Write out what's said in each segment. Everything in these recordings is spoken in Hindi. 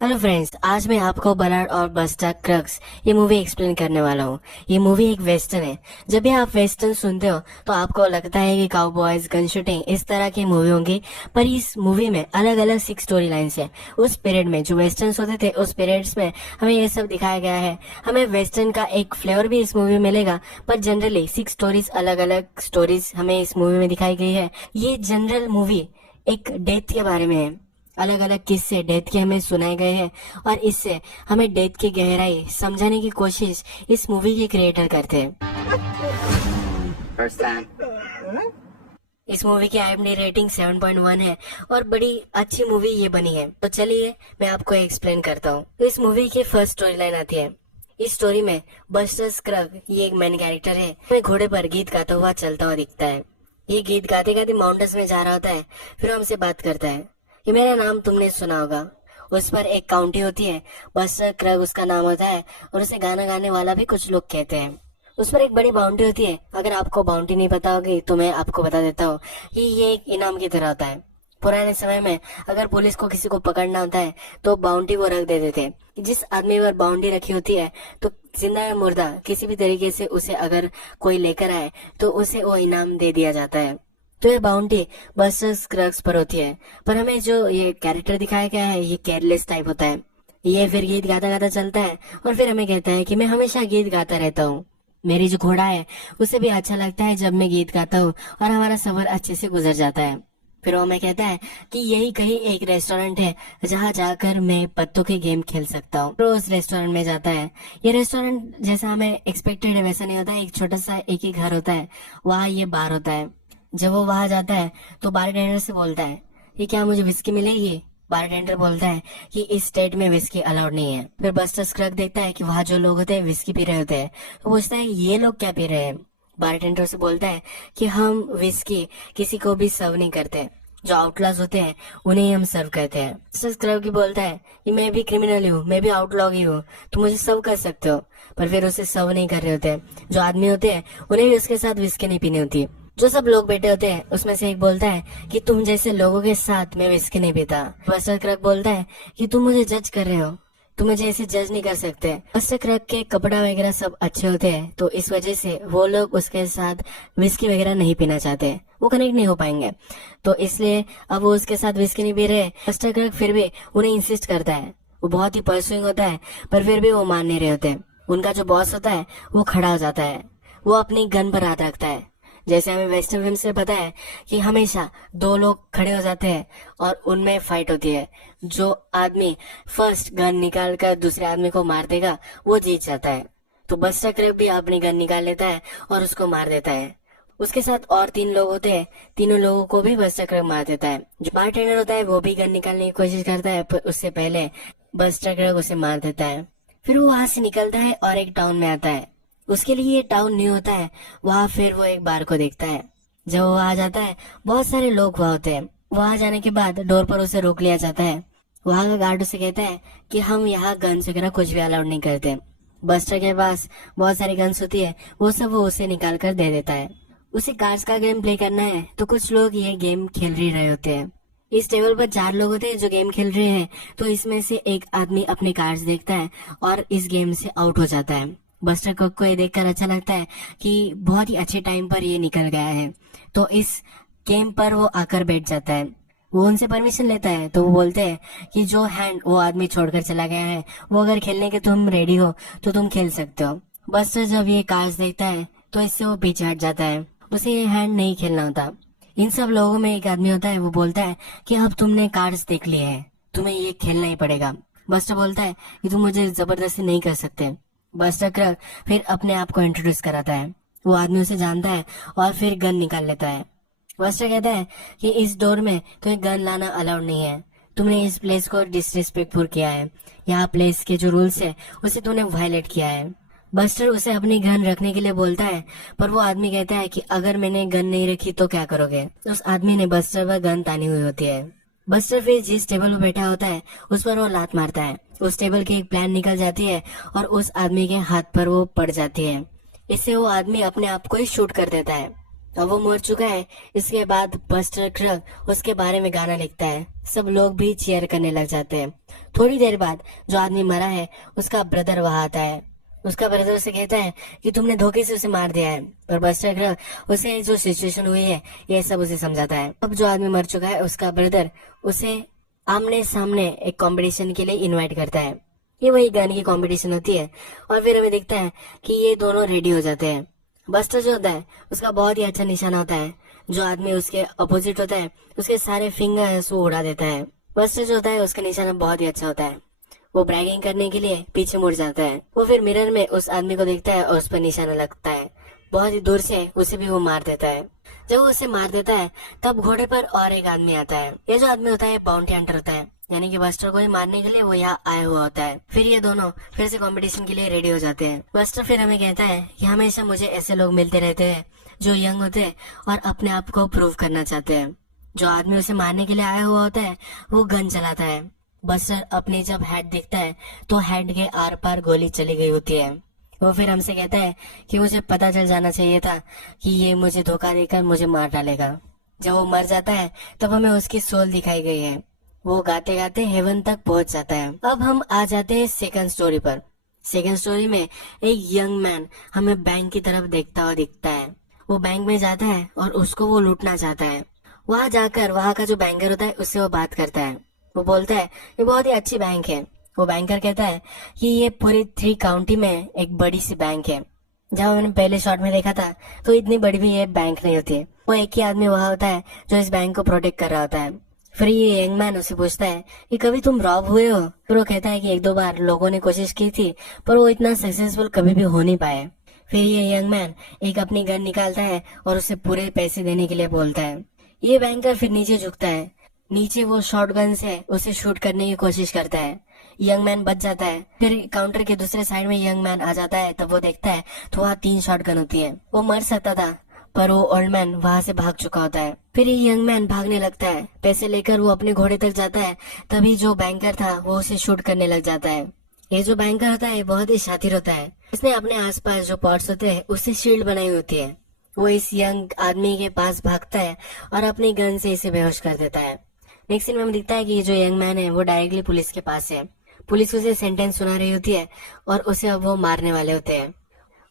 हेलो फ्रेंड्स, आज मैं आपको बलाड और बस्टर क्रक्स ये मूवी एक्सप्लेन करने वाला हूँ। ये मूवी एक वेस्टर्न है। जब भी आप वेस्टर्न सुनते हो तो आपको लगता है कि काउबॉयज, गन शूटिंग इस तरह की मूवी होंगी, पर इस मूवी में अलग अलग 6 स्टोरी लाइन्स है। उस पीरियड में जो वेस्टर्न्स होते थे, उस पीरियड्स में हमें ये सब दिखाया गया है। हमें वेस्टर्न का एक फ्लेवर भी इस मूवी में मिलेगा, पर जनरली 6 स्टोरीज, अलग अलग स्टोरीज हमें इस मूवी में दिखाई गई है। ये जनरल मूवी एक डेथ के बारे में है। अलग अलग किस्से डेथ के हमें सुनाए गए हैं और इससे हमें डेथ की गहराई समझाने की कोशिश इस मूवी के क्रिएटर करते हैं। First time. इस मूवी की IMDb रेटिंग 7.1 है और बड़ी अच्छी मूवी ये बनी है। तो चलिए मैं आपको एक्सप्लेन करता हूँ। तो इस मूवी की फर्स्ट स्टोरी लाइन आती है। इस स्टोरी में बस्टर स्क्रग, ये एक मेन कैरेक्टर है, वह घोड़े पर गीत गाता हुआ चलता हुआ दिखता है। ये गीत गाते गाते माउंटेन्स में जा रहा होता है। फिर हमसे बात करता है कि मेरा नाम तुमने सुना होगा। उस पर एक काउंटी होती है, बस्टर क्रग उसका नाम होता है और उसे गाना गाने वाला भी कुछ लोग कहते हैं। उस पर एक बड़ी बाउंड्री होती है। अगर आपको बाउंड्री नहीं पता होगी तो मैं आपको बता देता हूँ कि ये एक इनाम की तरह होता है। पुराने समय में अगर पुलिस को किसी को पकड़ना होता है तो बाउंड्री वो रख देते थे। जिस आदमी पर बाउंड्री रखी होती है तो जिंदा या मुर्दा किसी भी तरीके से उसे अगर कोई लेकर आए तो उसे वो इनाम दे दिया जाता है। तो ये बाउंड्री बस्टर स्क्रग्स पर होती है। पर हमें जो ये कैरेक्टर दिखाया गया है ये केयरलेस टाइप होता है। ये फिर गीत गाता गाता चलता है और फिर हमें कहता है कि मैं हमेशा गीत गाता रहता हूँ। मेरी जो घोड़ा है उसे भी अच्छा लगता है जब मैं गीत गाता हूँ और हमारा सफर अच्छे से गुजर जाता है। फिर वो हमें कहता है कि यही कहीं एक रेस्टोरेंट है जहाँ जाकर मैं पत्तों के गेम खेल सकता हूँ। तो उस रेस्टोरेंट में जाता है। ये रेस्टोरेंट जैसा हमें एक्सपेक्टेड है वैसा नहीं होता है। एक छोटा सा एक ही घर होता है, वहाँ ये बार होता है। जब वो वहां जाता है तो बारटेंडर से बोलता है ये क्या मुझे विस्की मिलेगी। बारटेंडर बोलता है कि इस स्टेट में विस्की अलाउड नहीं है। फिर बस्टर स्क्रग देखता है कि वहाँ जो लोग होते हैं विस्की पी रहे होते हैं, तो पूछता है ये लोग क्या पी रहे हैं। बारटेंडर से बोलता है कि हम विस्की किसी को भी सर्व नहीं करते, जो आउटलॉज होते हैं उन्हें ही हम सर्व करते हैं। बस्टर स्क्रग भी बोलता है कि मैं भी क्रिमिनल हूँ, मैं भी आउटलॉग ही हूँ, तो मुझे सर्व कर सकते हो। पर फिर उसे सर्व नहीं कर रहे होते हैं। जो आदमी होते हैं उन्हें भी उसके साथ विस्की नहीं पीनी होती। जो सब लोग बैठे होते हैं उसमें से एक बोलता है कि तुम जैसे लोगों के साथ मैं विस्की नहीं पीता। बस्टर क्रक बोलता है कि तुम मुझे जज कर रहे हो, तुम मुझे ऐसे जज नहीं कर सकते। बस्टर क्रक के कपड़ा वगैरह सब अच्छे होते हैं तो इस वजह से वो लोग उसके साथ विस्की वगैरह नहीं पीना चाहते, वो कनेक्ट नहीं हो पाएंगे। तो इसलिए अब वो उसके साथ विस्की नहीं पी रहे। बस्टर क्रक फिर भी उन्हें इंसिस्ट करता है। वो बहुत ही परसुइंग होता है पर फिर भी वो मान नहीं रहे होते। उनका जो बॉस होता है वो खड़ा हो जाता है। वो अपनी गन पर हाथ रखता है। जैसे हमें वेस्टर्न फिल्म से पता है कि हमेशा 2 लोग खड़े हो जाते हैं और उनमें फाइट होती है। जो आदमी फर्स्ट गन निकाल कर दूसरे आदमी को मार देगा वो जीत जाता है। तो बस्टर क्रैक भी अपनी गन निकाल लेता है और उसको मार देता है। उसके साथ और 3 लोग होते हैं, तीनों लोगों को भी बस्टर क्रैक मार देता है। जो बारटेंडर होता है वो भी गन निकालने की कोशिश करता है पर उससे पहले बस्टर क्रैक उसे मार देता है। फिर वो वहां से निकलता है और एक टाउन में आता है। उसके लिए ये टाउन न्यू होता है। वहाँ फिर वो एक बार को देखता है। जब वो वहां जाता है बहुत सारे लोग वहाँ होते हैं। वहां जाने के बाद डोर पर उसे रोक लिया जाता है। वहां का गार्ड उसे कहता है कि हम यहाँ गन्स वगैरह कुछ भी अलाउड नहीं करते। बस्टर के पास बहुत सारी गन्स होती है, वो सब वो उसे निकाल कर दे देता है। उसे कार्ड्स का गेम प्ले करना है तो कुछ लोग ये गेम खेल ही रहे होते हैं। इस टेबल पर 4 लोग होते हैं जो गेम खेल रहे हैं। तो इसमें से एक आदमी अपने कार्ड्स देखता है और इस गेम से आउट हो जाता है। बस्टर कॉक को ये देखकर अच्छा लगता है कि बहुत ही अच्छे टाइम पर ये निकल गया है, तो इस गेम पर वो आकर बैठ जाता है। वो उनसे परमिशन लेता है तो वो बोलते हैं कि जो हैंड वो आदमी छोड़कर चला गया है वो अगर खेलने के तुम रेडी हो तो तुम खेल सकते हो। बस्टर जब ये कार्ड्स देखता है तो इससे वो पीछे हट जाता है। उसे ये हैंड नहीं खेलना होता। इन सब लोगों में एक आदमी होता है, वो बोलता है कि अब तुमने कार्ड्स देख लिए हैं, तुम्हें ये खेलना ही पड़ेगा। बस्टर बोलता है कि तुम मुझे जबरदस्ती नहीं कर सकते। बस्टर क्रक फिर अपने आप को इंट्रोड्यूस कराता है। वो आदमी उसे जानता है और फिर गन निकाल लेता है। बस्टर कहता है कि इस डोर में तुम्हें गन लाना अलाउड नहीं है। तुमने इस प्लेस को डिसरिस्पेक्टफुल किया है। यहाँ प्लेस के जो रूल्स है उसे तुमने वायलेट किया है। बस्टर उसे अपनी गन रखने के लिए बोलता है पर वो आदमी कहता है कि अगर मैंने गन नहीं रखी तो क्या करोगे। उस आदमी ने बस्टर पर गन तानी हुई होती है। बस्टर फिर जिस टेबल पर बैठा होता है उस पर वो लात मारता है। उस टेबल की एक प्लान निकल जाती है और उस आदमी के हाथ पर वो पड़ जाती है। इससे वो आदमी अपने आप को ही शूट कर देता है। अब वो मर चुका है। इसके बाद बस्टर क्रग उसके बारे में गाना लिखता है। सब लोग भी चीयर करने लग जाते हैं। थोड़ी देर बाद जो आदमी मरा है उसका ब्रदर वहां आता है। उसका ब्रदर उसे कहता है कि तुमने धोखे से उसे मार दिया है। और बस्टर क्रग उसे जो सिचुएशन हुई है ये सब उसे समझाता है। अब जो आदमी मर चुका है उसका ब्रदर उसे आमने सामने एक कंपटीशन के लिए इनवाइट करता है। ये वही गन की कंपटीशन होती है। और फिर हमें दिखता है कि ये दोनों रेडी हो जाते हैं। बस्टर जो होता है उसका बहुत ही अच्छा निशाना होता है। जो आदमी उसके अपोजिट होता है उसके सारे फिंगर्स वो उड़ा देता है। बस्टर जो होता है उसका निशाना बहुत ही अच्छा होता है। वो ब्रैगिंग करने के लिए पीछे मुड़ जाता है। वो फिर मिरर में उस आदमी को देखता है और उस पर निशाना लगता है। बहुत ही दूर से उसे भी वो मार देता है। जब वो उसे मार देता है तब घोड़े पर और एक आदमी आता है। ये जो आदमी होता है बाउंटी हंटर होता है, यानी कि बस्टर को ही मारने के लिए वो यहाँ आया हुआ होता है। फिर ये दोनों फिर से कंपटीशन के लिए रेडी हो जाते हैं। बस्टर फिर हमें कहता है कि हमेशा मुझे ऐसे लोग मिलते रहते हैं जो यंग होते हैं और अपने आप को प्रूव करना चाहते हैं। जो आदमी उसे मारने के लिए आया हुआ होता है वो गन चलाता है। बस्टर अपनी जब हेड देखता है तो हेड के आर पार गोली चली गई होती है। वो फिर हमसे कहता है कि मुझे पता चल जाना चाहिए था कि ये मुझे धोखा देकर मुझे मार डालेगा। जब वो मर जाता है तब हमें उसकी सोल दिखाई गई है। वो गाते गाते हेवन तक पहुंच जाता है। अब हम आ जाते हैं सेकंड स्टोरी पर। सेकंड स्टोरी में एक यंग मैन हमें बैंक की तरफ देखता हुआ दिखता है। वो बैंक में जाता है और उसको वो लूटना चाहता है। वहां जाकर वहां का जो बैंकर होता है उससे वो बात करता है। वो बोलता है ये बहुत ही अच्छी बैंक है। वो बैंकर कहता है कि ये पूरी 3 काउंटी में एक बड़ी सी बैंक है। जब मैंने पहले शॉट में देखा था तो इतनी बड़ी भी ये बैंक नहीं होती है। वो एक ही आदमी वहां होता है जो इस बैंक को प्रोटेक्ट कर रहा होता है। फिर ये यंग मैन उससे पूछता है कि कभी तुम रॉब हुए हो? फिर वो कहता है कि 1-2 बार लोगों ने कोशिश की थी पर वो इतना सक्सेसफुल कभी भी हो नहीं पाए। फिर ये यंग मैन एक अपनी गन निकालता है और उसे पूरे पैसे देने के लिए बोलता है। ये बैंकर फिर नीचे झुकता है। नीचे वो शॉटगन से उसे शूट करने की कोशिश करता है। यंग मैन बच जाता है। फिर काउंटर के दूसरे साइड में यंग मैन आ जाता है। तब वो देखता है तो वहाँ 3 शॉटगन होती है। वो मर सकता था पर वो ओल्ड मैन वहाँ से भाग चुका होता है। फिर ये यंग मैन भागने लगता है। पैसे लेकर वो अपने घोड़े तक जाता है। तभी जो बैंकर था वो उसे शूट करने लग जाता है। ये जो बैंकर होता है बहुत ही शातिर होता है। इसने अपने आसपास जो पॉट्स होते हैं उससे शील्ड बनाई होती है। वो इस यंग आदमी के पास भागता है और अपनी गन से इसे बेहोश कर देता है। नेक्स्ट सीन में हमें दिखता है कि ये जो यंग मैन है वो डायरेक्टली पुलिस के पास है। पुलिस उसे सेंटेंस सुना रही होती है और उसे अब वो मारने वाले होते हैं।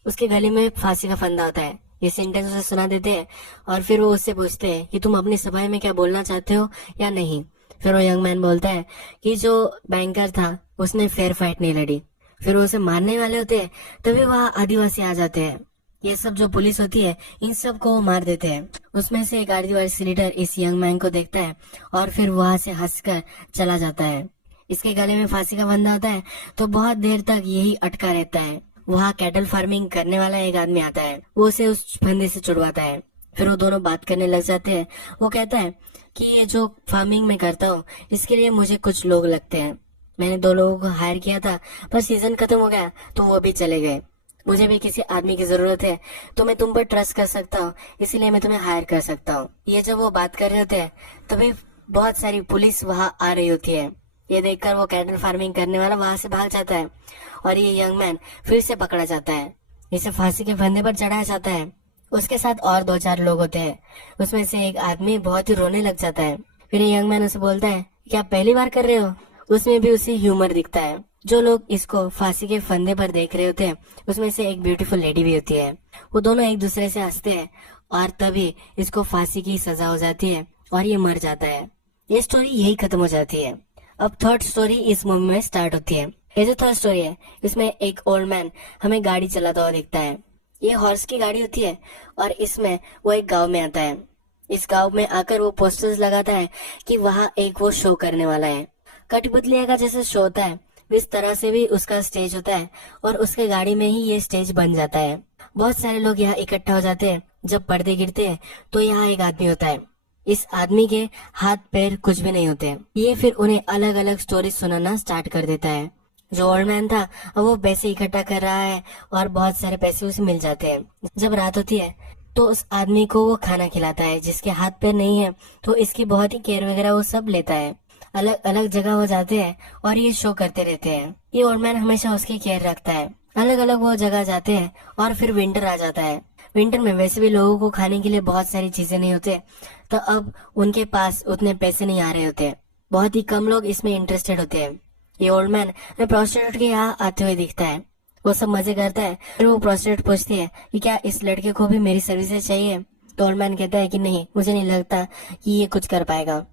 उसके गले में फांसी का फंदा होता है। ये सेंटेंस उसे सुना देते हैं और फिर वो उससे पूछते हैं कि तुम अपनी सफाई में क्या बोलना चाहते हो या नहीं। फिर वो यंग मैन बोलता है कि जो बैंकर था उसने फेयर फाइट नहीं लड़ी। फिर वो उसे मारने वाले होते हैं। तभी वहाँ आदिवासी आ जाते हैं। ये सब जो पुलिस होती है इन सब को वो मार देते हैं। उसमें से एक आदिवासी लीडर इस यंग मैन को देखता है और फिर वहाँ से हंसकर चला जाता है। इसके गले में फांसी का फंदा होता है तो बहुत देर तक यही अटका रहता है। वहाँ कैटल फार्मिंग करने वाला एक आदमी आता है। वो उसे उस फंदे से छुड़वाता है। फिर वो दोनों बात करने लग जाते हैं। वो कहता है कि ये जो फार्मिंग में करता हूँ इसके लिए मुझे कुछ लोग लगते हैं। मैंने 2 लोगों को हायर किया था पर सीजन खत्म हो गया तो वो भी चले गए। मुझे भी किसी आदमी की जरूरत है तो मैं तुम पर ट्रस्ट कर सकता हूँ, इसीलिए मैं तुम्हें हायर कर सकता हूँ। ये जब वो बात कर रहे होते हैं तभी बहुत सारी पुलिस वहाँ आ रही होती है। ये देखकर वो कैटल फार्मिंग करने वाला वहाँ से भाग जाता है और ये यंग मैन फिर से पकड़ा जाता है। इसे फांसी के फंदे पर चढ़ाया जाता है। उसके साथ और 2-4 लोग होते हैं। उसमें से एक आदमी बहुत ही रोने लग जाता है। फिर यंग मैन उसे बोलता है क्या पहली बार कर रहे हो? उसमें भी उसे ह्यूमर दिखता है। जो लोग इसको फांसी के फंदे पर देख रहे होते हैं उसमें से एक ब्यूटीफुल लेडी भी होती है। वो दोनों एक दूसरे से हंसते हैं और तभी इसको फांसी की सजा हो जाती है और ये मर जाता है। ये स्टोरी यही खत्म हो जाती है। अब थर्ड स्टोरी इस मूवी में स्टार्ट होती है। ये जो थर्ड स्टोरी है इसमें एक ओल्ड मैन हमें गाड़ी चलाता हुआ दिखता है। ये हॉर्स की गाड़ी होती है और इसमें वो एक गांव में आता है। इस गांव में आकर वो पोस्टर्स लगाता है कि वहाँ एक वो शो करने वाला है। कठपुतलिया का जैसे शो होता है इस तरह से भी उसका स्टेज होता है और उसके गाड़ी में ही ये स्टेज बन जाता है। बहुत सारे लोग यहाँ इकट्ठा हो जाते हैं। जब पर्दे गिरते हैं तो यहाँ एक आदमी होता है। इस आदमी के हाथ पैर कुछ भी नहीं होते। ये फिर उन्हें अलग अलग स्टोरी सुनाना स्टार्ट कर देता है। जो ओल्ड मैन था अब वो पैसे इकट्ठा कर रहा है और बहुत सारे पैसे उसे मिल जाते हैं। जब रात होती है तो उस आदमी को वो खाना खिलाता है। जिसके हाथ पैर नहीं है तो इसकी बहुत ही केयर वगैरह वो सब लेता है। अलग अलग जगह वो जाते हैं और ये शो करते रहते हैं। ये ओल्ड मैन हमेशा उसकी केयर रखता है। अलग अलग वो जगह जाते हैं और फिर विंटर आ जाता है। विंटर में वैसे भी लोगों को खाने के लिए बहुत सारी चीजें नहीं होते, तो अब उनके पास उतने पैसे नहीं आ रहे होते। बहुत ही कम लोग इसमें इंटरेस्टेड होते हैं। ये ओल्ड मैन प्रोस्टिट्यूट के यहाँ आते हुए दिखता है। वो सब मजे करता है। फिर वो प्रोस्टिट्यूट पूछती है कि क्या इस लड़के को भी मेरी सर्विसेज चाहिए। तो ओल्ड मैन कहता है कि नहीं, मुझे नहीं लगता कि ये कुछ कर पाएगा।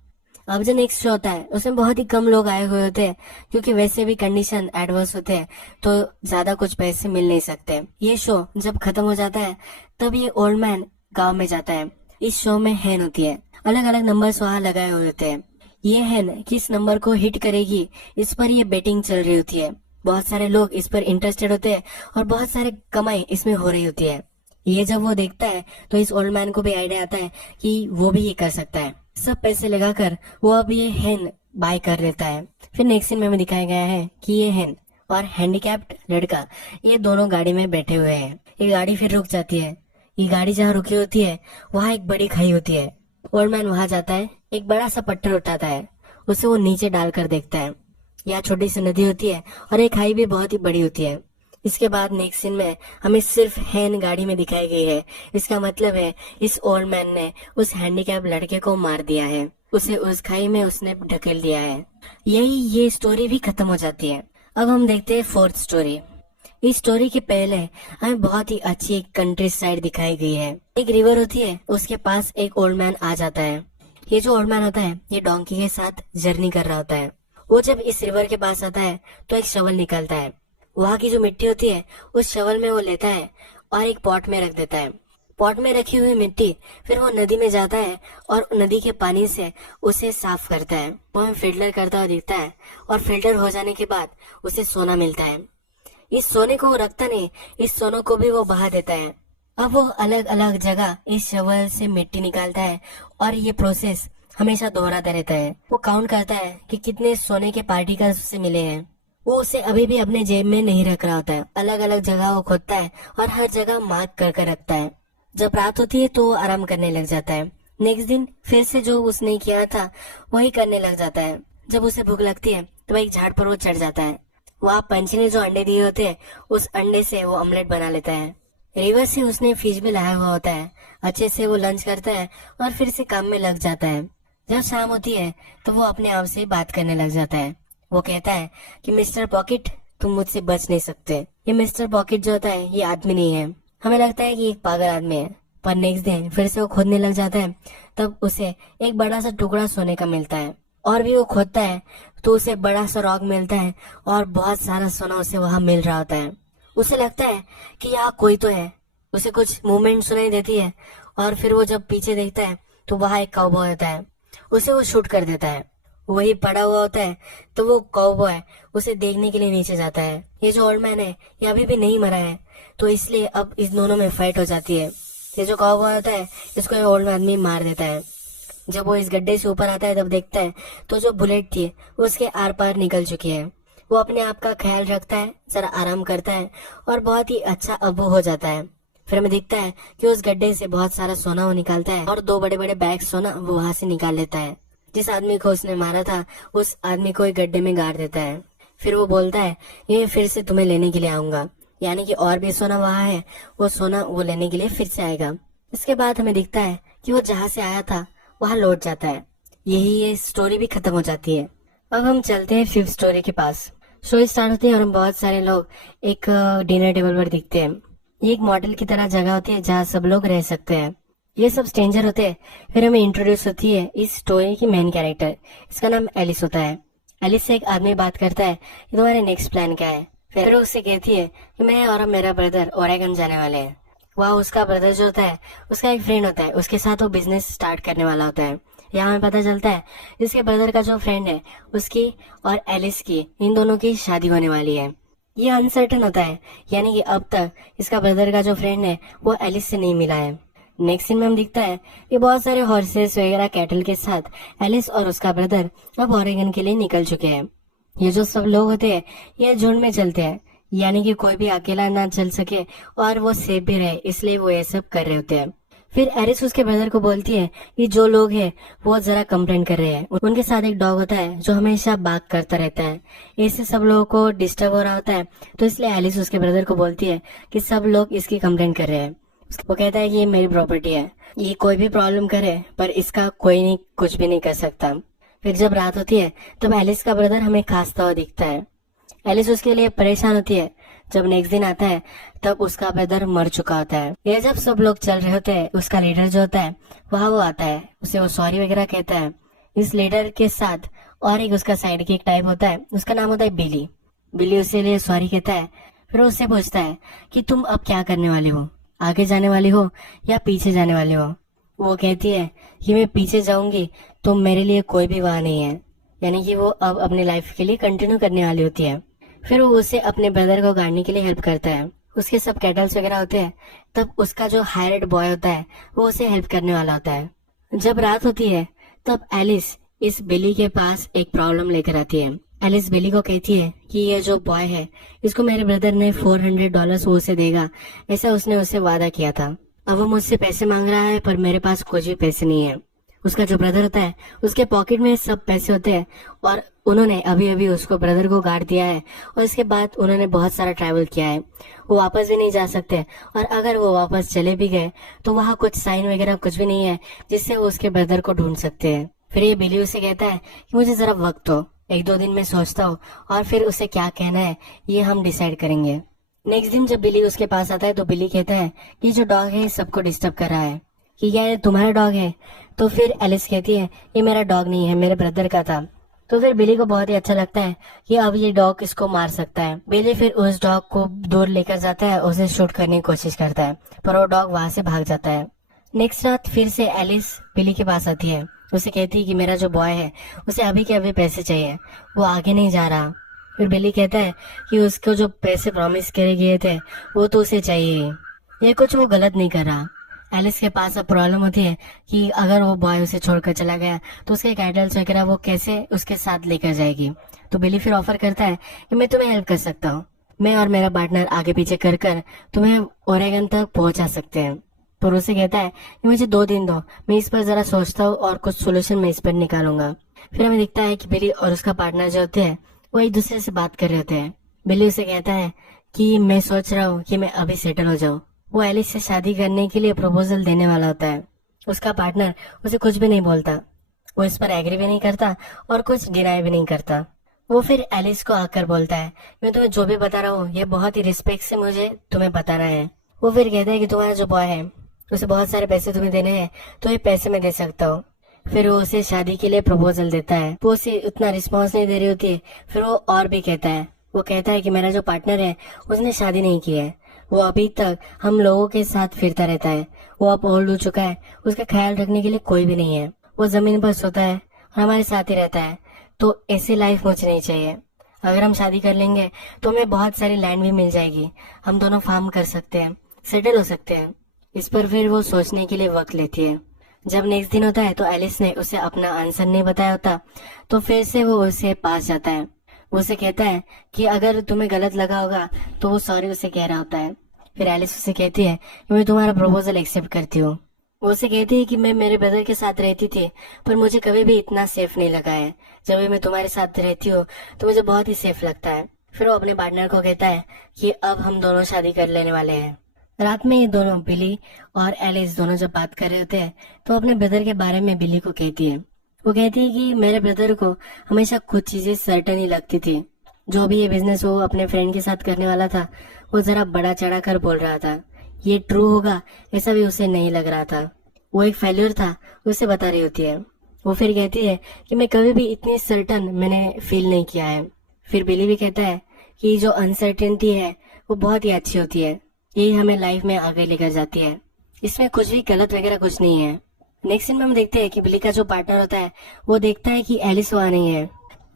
अब जो नेक्स्ट शो होता है उसमें बहुत ही कम लोग आए हुए होते हैं, क्योंकि वैसे भी कंडीशन एडवर्स होते हैं, तो ज्यादा कुछ पैसे मिल नहीं सकते। ये शो जब खत्म हो जाता है तब ये ओल्ड मैन गांव में जाता है। इस शो में हैन होती है, अलग अलग नंबर्स वहाँ लगाए हुए होते हैं। ये हैन किस नंबर को हिट करेगी इस पर ये बेटिंग चल रही होती है। बहुत सारे लोग इस पर इंटरेस्टेड होते हैं और बहुत सारे कमाई इसमें हो रही होती है। ये जब वो देखता है तो इस ओल्ड मैन को भी आइडिया आता है कि वो भी ये कर सकता है। सब पैसे लगाकर वो अब ये हैन बाय कर लेता है। फिर नेक्स्ट सीन में हमें दिखाया गया है कि ये हैन और हैंडीकैप्ड लड़का ये दोनों गाड़ी में बैठे हुए हैं। ये गाड़ी फिर रुक जाती है। ये गाड़ी जहाँ रुकी होती है वहाँ एक बड़ी खाई होती है। ओल्ड मैन वहाँ जाता है, एक बड़ा सा पत्थर उठाता है, उसे वो नीचे डालकर देखता है। यहाँ छोटी सी नदी होती है और एक खाई भी बहुत ही बड़ी होती है। इसके बाद नेक्स्ट सीन में हमें सिर्फ हैन गाड़ी में दिखाई गई है। इसका मतलब है इस ओल्ड मैन ने उस हैंडीकैप लड़के को मार दिया है, उसे उस खाई में उसने ढकेल दिया है। यही ये स्टोरी भी खत्म हो जाती है। अब हम देखते हैं फोर्थ स्टोरी। इस स्टोरी के पहले हमें बहुत ही अच्छी एक कंट्री साइड दिखाई गई है। एक रिवर होती है, उसके पास एक ओल्ड मैन आ जाता है। ये जो ओल्ड मैन होता है ये डोंकी के साथ जर्नी कर रहा होता है। वो जब इस रिवर के पास आता है तो एक शवल निकलता है। वहाँ की जो मिट्टी होती है उस शवल में वो लेता है और एक पॉट में रख देता है। पॉट में रखी हुई मिट्टी फिर वो नदी में जाता है और नदी के पानी से उसे साफ करता है। वो हमें फिल्टर करता हुआ दिखता है और फिल्टर हो जाने के बाद उसे सोना मिलता है। इस सोने को वो रखता नहीं, इस सोने को भी वो बहा देता है। अब वो अलग अलग जगह इस शवल से मिट्टी निकालता है और ये प्रोसेस हमेशा दोहराता रहता है। वो काउंट करता है कि कितने सोने के पार्टिकल्स उसे मिले हैं। वो उसे अभी भी अपने जेब में नहीं रख रहा होता है। अलग अलग जगह वो खोदता है और हर जगह मार्क कर कर रखता है। जब रात होती है तो वो आराम करने लग जाता है। नेक्स्ट दिन फिर से जो उसने किया था वही करने लग जाता है। जब उसे भूख लगती है तो एक झाड़ पर वो चढ़ जाता है। वहाँ पंछी ने जो अंडे दिए होते हैं उस अंडे से वो ऑमलेट बना लेता है। रिवर से उसने फिश भी लाया हुआ होता है। अच्छे से वो लंच करता है और फिर से काम में लग जाता है। जब शाम होती है तो वो अपने आप से बात करने लग जाता है। वो कहता है कि मिस्टर पॉकेट, तुम मुझसे बच नहीं सकते। ये मिस्टर पॉकेट जो होता है ये आदमी नहीं है। हमें लगता है कि एक पागल आदमी है, पर नेक्स्ट दिन फिर से वो खोदने लग जाता है। तब उसे एक बड़ा सा टुकड़ा सोने का मिलता है और भी वो खोदता है तो उसे बड़ा सा रॉक मिलता है और बहुत सारा सोना उसे वहाँ मिल रहा होता है। उसे लगता है कि यहाँ कोई तो है। उसे कुछ मूवमेंट सुनाई देती है और फिर वो जब पीछे देखता है तो वहाँ एक काउबॉय होता है। उसे वो शूट कर देता है। वही पड़ा हुआ होता है तो वो काउबॉय उसे देखने के लिए नीचे जाता है। ये जो ओल्ड मैन है ये अभी भी नहीं मरा है, तो इसलिए अब इस दोनों में फाइट हो जाती है। ये जो काउबॉय होता है इसको ये ओल्ड आदमी मार देता है। जब वो इस गड्ढे से ऊपर आता है तब देखता है तो जो बुलेट थी उसके आर पार निकल चुकी है। वो अपने आप का ख्याल रखता है, जरा आराम करता है और बहुत ही अच्छा अब हो जाता है। फिर हमें दिखता है कि उस गड्ढे से बहुत सारा सोना वो निकालता है और 2 बड़े बड़े बैग सोना वो वहां से निकाल लेता है। जिस आदमी को उसने मारा था उस आदमी को एक गड्ढे में गाड़ देता है। फिर वो बोलता है ये फिर से तुम्हें लेने के लिए आऊंगा, यानी कि और भी सोना वहाँ है, वो सोना वो लेने के लिए फिर से आएगा। इसके बाद हमें दिखता है कि वो जहाँ से आया था वहाँ लौट जाता है। यही ये स्टोरी भी खत्म हो जाती है। अब हम चलते हैं 5th स्टोरी के पास। स्टोरी स्टार्ट होती है और हम बहुत सारे लोग एक डिनर टेबल पर दिखते हैं। ये एक मॉडल की तरह जगह होती है जहाँ सब लोग रह सकते हैं। ये सब स्ट्रेंजर होते हैं। फिर हमें इंट्रोड्यूस होती है इस स्टोरी की मेन कैरेक्टर, इसका नाम एलिस होता है। एलिस से एक आदमी बात करता है कि तुम्हारे नेक्स्ट प्लान क्या है। फिर वो उससे कहती है कि मैं और मेरा ब्रदर ओरेगन जाने वाले हैं। वहाँ उसका ब्रदर जो होता है उसका एक फ्रेंड होता है, उसके साथ वो बिजनेस स्टार्ट करने वाला होता है। यहाँ हमें पता चलता है इसके ब्रदर का जो फ्रेंड है उसकी और एलिस की, इन दोनों की शादी होने वाली है। ये अनसर्टेन होता है, यानी कि अब तक इसका ब्रदर का जो फ्रेंड है वो एलिस से नहीं मिला है। नेक्स्ट सीन में हम दिखता है कि बहुत सारे हॉर्सेस वगैरह कैटल के साथ एलिस और उसका ब्रदर अब ओरेगन के लिए निकल चुके हैं। ये जो सब लोग होते हैं ये झुंड में चलते हैं, यानी कि कोई भी अकेला ना चल सके और वो सेफ भी रहे, इसलिए वो ये सब कर रहे होते हैं। फिर एलिस उसके ब्रदर को बोलती है कि जो लोग हैं वो जरा कंप्लेन कर रहे हैं। उनके साथ एक डॉग होता है जो हमेशा बाग करता रहता है, इससे सब लोगों को डिस्टर्ब हो रहा होता है। तो इसलिए एलिस उसके ब्रदर को बोलती है कि सब लोग इसकी कंप्लेन कर रहे हैं। वो कहता है कि ये मेरी प्रॉपर्टी है, ये कोई भी प्रॉब्लम करे पर इसका कोई नहीं कुछ भी नहीं कर सकता। फिर जब रात होती है तब एलिस का ब्रदर हमें खांसता हुआ दिखता है। एलिस उसके लिए परेशान होती है। जब नेक्स्ट दिन आता है तब उसका ब्रदर मर चुका होता है। ये जब सब लोग चल रहे होते हैं, उसका लीडर जो होता है वहाँ वो आता है, उसे वो सॉरी वगैरह कहता है। इस लीडर के साथ और एक उसका साइड किक टाइप होता है, उसका नाम होता है बिली। बिली उसके लिए सॉरी कहता है। फिर वो उससे पूछता है कि तुम अब क्या करने वाली हो, आगे जाने वाली हो या पीछे जाने वाली हो। वो कहती है कि मैं पीछे जाऊंगी तो मेरे लिए कोई भी वहाँ नहीं है, यानी कि वो अब अपनी लाइफ के लिए कंटिन्यू करने वाली होती है। फिर वो उसे अपने ब्रदर को गाड़ने के लिए हेल्प करता है। उसके सब कैटल्स वगैरह होते हैं, तब उसका जो हायर्ड बॉय होता है वो उसे हेल्प करने वाला होता है। जब रात होती है तब एलिस इस बिली के पास एक प्रॉब्लम लेकर आती है। एलिस बिली को कहती है कि ये जो बॉय है इसको मेरे ब्रदर ने $400 वो उसे देगा, ऐसा उसने उससे वादा किया था। अब वो मुझसे पैसे मांग रहा है पर मेरे पास कुछ भी पैसे नहीं है। उसका जो ब्रदर होता है उसके पॉकेट में सब पैसे होते हैं और उन्होंने अभी अभी उसको ब्रदर को गाड़ दिया है और इसके बाद उन्होंने बहुत सारा ट्रैवल किया है, वो वापस भी नहीं जा सकते। और अगर वो वापस चले भी गए तो वहाँ कुछ साइन वगैरह कुछ भी नहीं है जिससे वो उसके ब्रदर को ढूंढ सकते हैं। फिर ये बिली उसे कहता है कि मुझे जरा वक्त हो, 1-2 दिन में सोचता हूँ और फिर उसे क्या कहना है ये हम डिसाइड करेंगे। नेक्स्ट दिन जब बिली उसके पास आता है तो बिली कहता है कि जो डॉग है सबको डिस्टर्ब कर रहा है, कि क्या ये तुम्हारा डॉग है। तो फिर एलिस कहती है ये मेरा डॉग नहीं है, मेरे ब्रदर का था। तो फिर बिली को बहुत ही अच्छा लगता है कि अब ये डॉग इसको मार सकता है। बिली फिर उस डॉग को दूर लेकर जाता है, उसे शूट करने की कोशिश करता है पर वो डॉग वहां से भाग जाता है। नेक्स्ट रात फिर से एलिस बिली के पास आती है, उसे कहती है कि मेरा जो बॉय है उसे अभी के अभी पैसे चाहिए, वो आगे नहीं जा रहा। फिर बिली कहता है कि उसको जो पैसे प्रॉमिस करे गए थे वो तो उसे चाहिए, ये कुछ वो गलत नहीं कर रहा। एलिस के पास अब प्रॉब्लम होती है कि अगर वो बॉय उसे छोड़कर चला गया तो उसके कैटल्स वगैरह वो कैसे उसके साथ लेकर जाएगी। तो बिली फिर ऑफर करता है कि मैं तुम्हें हेल्प कर सकता हूँ, मैं और मेरा पार्टनर आगे पीछे कर कर तुम्हें ओरेगन तक पहुंचा सकते हैं। पर उसे कहता है कि मुझे 2 दिन दो, मैं इस पर जरा सोचता हूँ और कुछ सोल्यूशन मैं इस पर निकालूंगा। फिर हमें दिखता है कि बिली और उसका पार्टनर जो होते हैं वो एक दूसरे से बात कर रहे होते हैं। बिली उसे कहता है कि मैं सोच रहा हूँ कि मैं अभी सेटल हो जाऊँ। वो एलिस से शादी करने के लिए प्रपोजल देने वाला होता है। उसका पार्टनर उसे कुछ भी नहीं बोलता, वो इस पर एग्री भी नहीं करता और कुछ डिनाई भी नहीं करता। वो फिर एलिस को आकर बोलता है मैं तुम्हें जो भी बता रहा हूँ ये बहुत ही रिस्पेक्ट से मुझे तुम्हें बताना है। वो फिर कहता है कि तुम्हारा जो बॉय है उसे बहुत सारे पैसे तुम्हें देने हैं तो ये पैसे मैं दे सकता हूँ। फिर वो उसे शादी के लिए प्रपोजल देता है, वो उसे उतना रिस्पॉन्स नहीं दे रही होती है। फिर वो और भी कहता है, वो कहता है कि मेरा जो पार्टनर है उसने शादी नहीं की है, वो अभी तक हम लोगों के साथ फिरता रहता है, वो अब ओल्ड हो चुका है, उसका ख्याल रखने के लिए कोई भी नहीं है, वो जमीन पर सोता है और हमारे साथ ही रहता है। तो ऐसी लाइफ मुझे नहीं चाहिए। अगर हम शादी कर लेंगे तो हमें बहुत सारी लैंड भी मिल जाएगी, हम दोनों फार्म कर सकते हैं, सेटल हो सकते हैं। इस पर फिर वो सोचने के लिए वक्त लेती है। जब नेक्स्ट दिन होता है तो एलिस ने उसे अपना आंसर नहीं बताया होता, तो फिर से वो उसे पास जाता है। वो उसे कहता है कि अगर तुम्हें गलत लगा होगा तो वो सॉरी उसे कह रहा होता है। फिर एलिस उसे कहती है कि मैं तुम्हारा प्रपोजल एक्सेप्ट करती हूँ। वो उसे कहती है कि मैं मेरे ब्रदर के साथ रहती थी पर मुझे कभी भी इतना सेफ नहीं लगा है, जब भी मैं तुम्हारे साथ रहती हूँ तो मुझे बहुत ही सेफ लगता है। फिर वो अपने पार्टनर को कहता है कि अब हम दोनों शादी कर लेने वाले हैं। रात में ये दोनों बिली और एलिस दोनों जब बात कर रहे होते हैं तो अपने ब्रदर के बारे में बिली को कहती है। वो कहती है कि मेरे ब्रदर को हमेशा कुछ चीजें सर्टन ही लगती थी, जो भी ये बिजनेस वो अपने फ्रेंड के साथ करने वाला था वो जरा बड़ा चढ़ा कर बोल रहा था, ये ट्रू होगा ऐसा भी उसे नहीं लग रहा था, वो एक फेल्यूर था उसे बता रही होती है। वो फिर कहती है कि मैं कभी भी इतनी सर्टन मैंने फील नहीं किया है। फिर बिली भी कहता है कि जो अनसर्टेनिटी है वो बहुत ही अच्छी होती है, यही हमें लाइफ में आगे लेकर जाती है, इसमें कुछ भी गलत वगैरह कुछ नहीं है। नेक्स्ट सीन में हम देखते हैं कि बिली का जो पार्टनर होता है वो देखता है कि एलिस वहाँ नहीं है।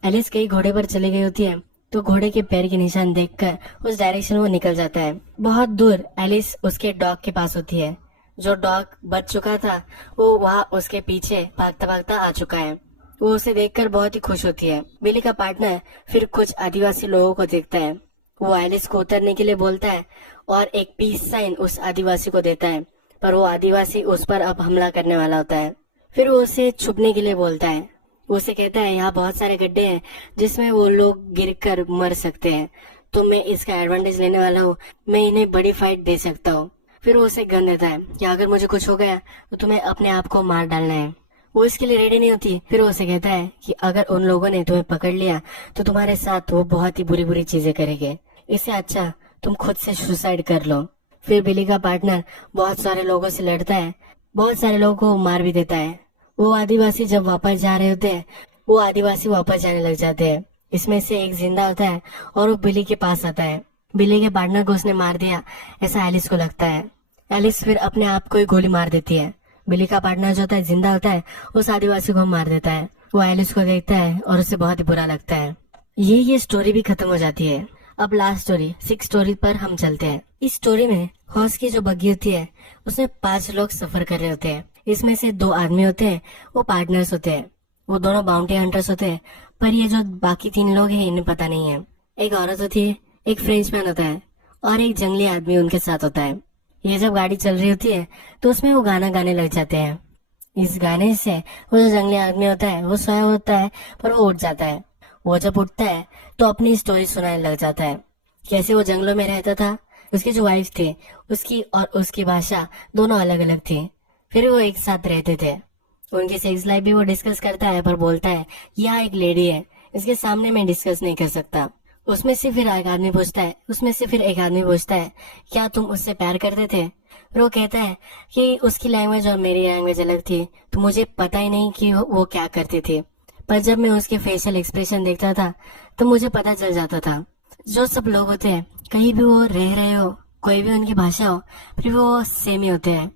एलिस कहीं घोड़े पर चली गई होती है तो घोड़े के पैर के निशान देखकर उस डायरेक्शन वो निकल जाता है। बहुत दूर एलिस उसके डॉग के पास होती है, जो डॉग बच चुका था वो वहाँ उसके पीछे भागता भागता आ चुका है। वो उसे देखकर बहुत ही खुश होती है। बिली का पार्टनर फिर कुछ आदिवासी लोगों को देखता है, वो एलिस को उतरने के लिए बोलता है और एक पीस साइन उस आदिवासी को देता है, पर वो आदिवासी उस पर अब हमला करने वाला होता है। फिर वो उसे छुपने के लिए बोलता है। वो उसे कहता है यहाँ बहुत सारे गड्ढे हैं जिसमें वो लोग गिरकर मर सकते हैं, तो मैं इसका एडवांटेज लेने वाला हूँ, मैं इन्हें बड़ी फाइट दे सकता हूँ। फिर वो उसे गन देता है कि अगर मुझे कुछ हो गया तो तुम्हें अपने आप को मार डालना है। वो इसके लिए रेडी नहीं होती। फिर वो उसे कहता है कि अगर उन लोगों ने तुम्हें पकड़ लिया तो तुम्हारे साथ वो बहुत ही बुरी बुरी चीजें करेंगे, इससे अच्छा तुम खुद से सुसाइड कर लो। फिर बिली का पार्टनर बहुत सारे लोगों से लड़ता है, बहुत सारे लोगों को मार भी देता है। वो आदिवासी जब वापस जा रहे होते हैं, वो आदिवासी वापस जाने लग जाते हैं। इसमें से एक जिंदा होता है और वो बिली के पास आता है। बिली के पार्टनर को उसने मार दिया ऐसा एलिस को लगता है। एलिस फिर अपने आप को ही गोली मार देती है। बिली का पार्टनर जो होता है जिंदा होता है, उस आदिवासी को मार देता है। वो एलिस को देखता है और उसे बहुत ही बुरा लगता है। ये स्टोरी भी खत्म हो जाती है। अब लास्ट स्टोरी 6 स्टोरी पर हम चलते हैं। इस स्टोरी में हॉर्स की जो बग्गी होती है उसमें 5 लोग सफर कर रहे होते हैं। इसमें से 2 आदमी होते हैं, वो पार्टनर्स होते हैं, वो दोनों बाउंटी हंटर्स होते हैं। पर ये जो बाकी 3 लोग हैं इन्हें पता नहीं है। एक औरत होती है, एक फ्रेंचमैन होता है और एक जंगली आदमी उनके साथ होता है। ये जब गाड़ी चल रही होती है तो उसमें वो गाना गाने लग जाते हैं। इस गाने से वो जो जंगली आदमी होता है वो सोया होता है पर वो उठ जाता है। वो जब उठता है तो अपनी स्टोरी सुनाने लग जाता है, कैसे वो जंगलों में रहता था, उसकी जो वाइफ थी उसकी और उसकी भाषा दोनों अलग अलग थी, फिर वो एक साथ रहते थे। उनकी सेक्स लाइफ भी वो डिस्कस करता है पर बोलता है यहाँ एक लेडी है, इसके सामने मैं डिस्कस नहीं कर सकता। उसमें से फिर एक आदमी पूछता है क्या तुम उससे प्यार करते थे? फिर वो कहता है कि उसकी लैंग्वेज और मेरी लैंग्वेज अलग थी तो मुझे पता ही नहीं कि वो क्या करती थी, पर जब मैं उसके फेशियल एक्सप्रेशन देखता था तो मुझे पता चल जाता था। जो सब लोग होते हैं कहीं भी वो रह रहे हो, कोई भी उनकी भाषा हो, फिर वो सेम ही होते हैं।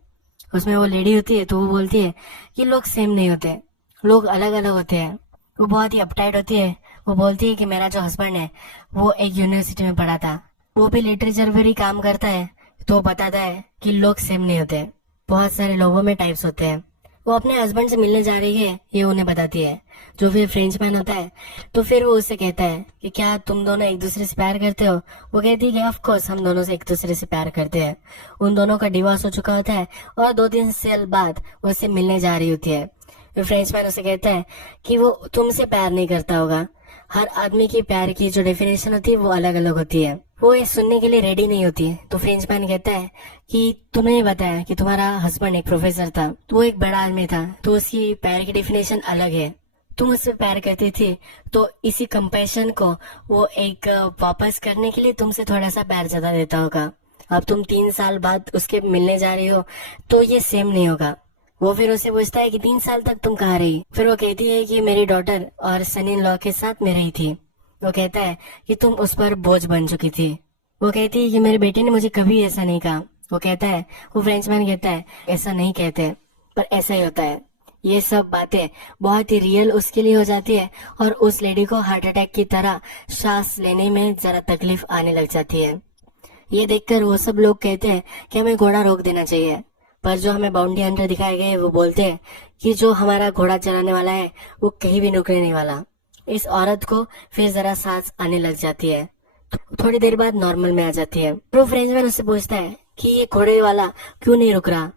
उसमें वो लेडी होती है तो वो बोलती है कि लोग सेम नहीं होते, लोग अलग अलग होते हैं। वो बहुत ही अपटाइट होती है। वो बोलती है कि मेरा जो हस्बैंड है वो एक यूनिवर्सिटी में पढ़ा था, वो भी लिटरेचर पर ही काम करता है, तो बताता है कि लोग सेम नहीं होते, बहुत सारे लोगों में टाइप्स होते हैं। वो अपने हस्बैंड से मिलने जा रही है ये उन्हें बताती है। जो फिर फ्रेंचमैन होता है तो फिर वो उससे कहता है कि क्या तुम दोनों एक दूसरे से प्यार करते हो? वो कहती है कि ऑफ कोर्स हम दोनों से एक दूसरे से प्यार करते हैं। उन दोनों का डिवोर्स हो चुका होता है और 2-3 साल बाद वो उससे मिलने जा रही होती है। फ्रेंचमैन उसे कहता है कि वो तुमसे प्यार नहीं करता होगा, हर आदमी की प्यार की जो डेफिनेशन होती है वो अलग अलग होती है। वो ये सुनने के लिए रेडी नहीं होती है। तो फ्रेंचमैन कहता है कि तुमने बताया कि तुम्हारा हस्बैंड एक प्रोफेसर था, तो वो एक बड़ा आदमी था, तो उसकी प्यार की डेफिनेशन अलग है। तुम उससे प्यार करती थी तो इसी कंपैशन को वो एक वापस करने के लिए तुमसे थोड़ा सा प्यार ज्यादा देता होगा। अब तुम 3 साल बाद उसके मिलने जा रही हो तो ये सेम नहीं होगा। वो फिर उसे पूछता है कि 3 साल तक तुम कहाँ रही? फिर वो कहती है कि मेरी डॉटर और सन इन लॉ के साथ में रही थी। वो कहता है कि तुम उस पर बोझ बन चुकी थी। वो कहती है कि मेरे बेटे ने मुझे कभी ऐसा नहीं कहा। वो फ्रेंचमैन कहता है ऐसा नहीं कहते, पर ऐसा ही होता है। ये सब बातें बहुत ही रियल उसके लिए हो जाती है और उस लेडी को हार्ट अटैक की तरह सांस लेने में जरा तकलीफ आने लग जाती है। ये देखकर वो सब लोग कहते हैं कि हमें घोड़ा रोक देना चाहिए, पर जो हमें बाउंटी हंटर दिखाए गए वो बोलते हैं कि जो हमारा घोड़ा चलाने वाला है वो कहीं भी रुकने नहीं वाला। इस औरत को फिर जरा सांस आने लग जाती है, थोड़ी देर बाद नॉर्मल में आ जाती है। तो फ्रेंचमैन उससे पूछता है कि ये घोड़े वाला क्यों नहीं रुक रहा?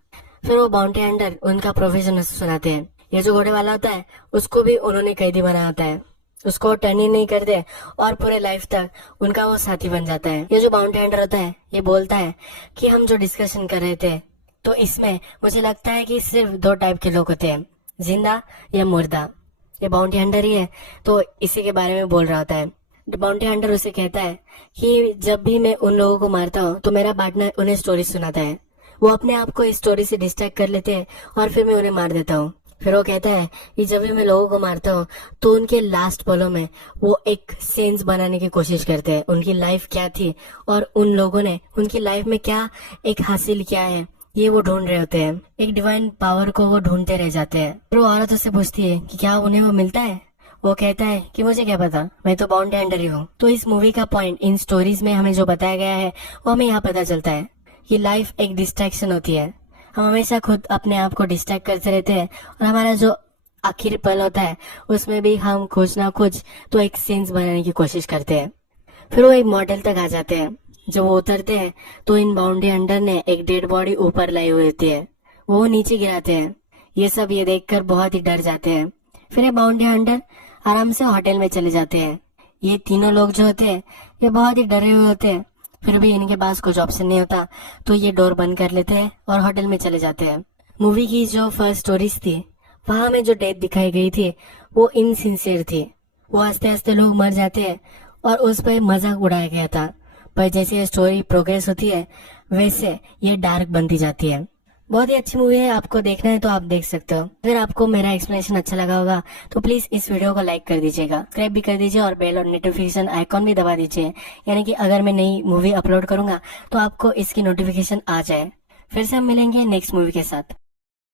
फिर वो बाउंटी हंटर उनका प्रोफेशन सुनाते हैं। ये जो घोड़े वाला होता है उसको भी उन्होंने कैदी बनाया होता है, उसको टर्न ही नहीं करते और पूरे लाइफ तक उनका वो साथी बन जाता है। ये जो बाउंटी हंटर होता है ये बोलता है कि हम जो डिस्कशन कर रहे थे तो इसमें मुझे लगता है कि सिर्फ 2 टाइप के लोग होते हैं, जिंदा या मुर्दा। ये बाउंटी हंटर ही है तो इसी के बारे में बोल रहा होता है। बाउंटी हंटर उसे कहता है कि जब भी मैं उन लोगों को मारता हूँ तो मेरा पार्टनर उन्हें स्टोरी सुनाता है, वो अपने आप को इस स्टोरी से डिस्ट्रैक्ट कर लेते हैं और फिर मैं उन्हें मार देता हूँ। फिर वो कहता है कि जब भी मैं लोगों को मारता हूँ तो उनके लास्ट पलों में वो एक सेंस बनाने की कोशिश करते हैं, उनकी लाइफ क्या थी और उन लोगों ने उनकी लाइफ में क्या एक हासिल किया है ये वो ढूंढ रहे होते हैं। एक डिवाइन पावर को वो ढूंढते रह जाते हैं। फिर वो औरत उससे पूछती है कि क्या उन्हें वो मिलता है? वो कहता है कि मुझे क्या पता, मैं तो बाउंटी हंटर ही हूँ। तो इस मूवी का पॉइंट इन स्टोरीज में हमें जो बताया गया है वो हमें यहाँ पता चलता है कि लाइफ एक डिस्ट्रैक्शन होती है। हम हमेशा खुद अपने आप को डिस्ट्रैक्ट करते रहते हैं और हमारा जो आखिरी पल होता है उसमें भी हम कुछ ना कुछ तो एक सेंस बनाने की कोशिश करते हैं। फिर वो एक मॉडल तक आ जाते हैं जब वो उतरते हैं तो इन बाउंड्री हंटर ने एक डेड बॉडी ऊपर लाई हुई होती है, वो नीचे गिराते हैं। ये सब ये देखकर बहुत ही डर जाते हैं। फिर ये बाउंड्री हंटर आराम से होटल में चले जाते हैं। ये तीनों लोग जो होते हैं ये बहुत ही डरे हुए होते हैं, फिर भी इनके पास कुछ ऑप्शन नहीं होता, तो ये डोर बंद कर लेते हैं और होटल में चले जाते हैं। मूवी की जो फर्स्ट स्टोरीज थी वहां में जो डेथ दिखाई गई थी वो इनसिंसियर थी। वो हंसते हंसते लोग मर जाते हैं और उस पर मजाक उड़ाया गया था। पर जैसे स्टोरी प्रोग्रेस होती है वैसे ये डार्क बनती जाती है। बहुत ही अच्छी मूवी है, आपको देखना है तो आप देख सकते हो। अगर आपको मेरा एक्सप्लेनेशन अच्छा लगा होगा तो प्लीज इस वीडियो को लाइक कर दीजिएगा, सब्सक्राइब भी कर दीजिए और बेल और नोटिफिकेशन आइकॉन भी दबा दीजिए, यानी कि अगर मैं नई मूवी अपलोड करूंगा तो आपको इसकी नोटिफिकेशन आ जाए। फिर से हम मिलेंगे नेक्स्ट मूवी के साथ।